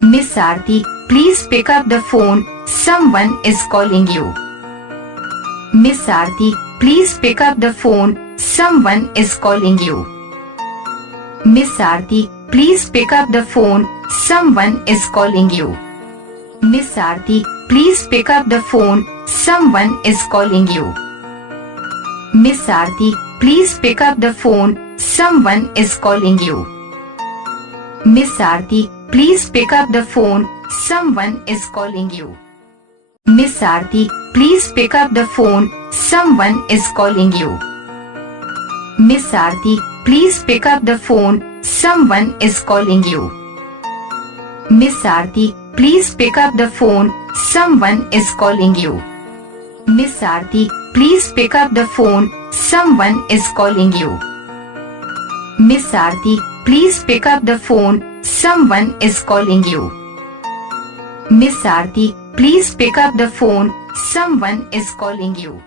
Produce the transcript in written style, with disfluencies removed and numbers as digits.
Miss Aarti, please pick up the phone, someone is calling you. Miss Aarti, please pick up the phone, someone is calling you. Miss Aarti, please pick up the phone, someone is calling you. Miss Aarti, please pick up the phone, someone is calling you. Miss Aarti, please pick up the phone, someone is calling you. Miss Aarti, please pick up the phone, someone is calling you. Miss Aarti, please pick up the phone, someone is calling you. Miss Aarti, please pick up the phone, someone is calling you. Miss Aarti, please pick up the phone, someone is calling you. Miss Aarti, please pick up the phone, someone is calling you. Miss Aarti, please pick up the phone, someone is calling you. Miss Aarti, please pick up the phone, someone is calling you.